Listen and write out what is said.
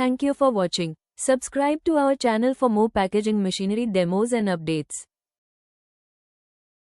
Thank you for watching. Subscribe to our channel for more packaging machinery demos and updates.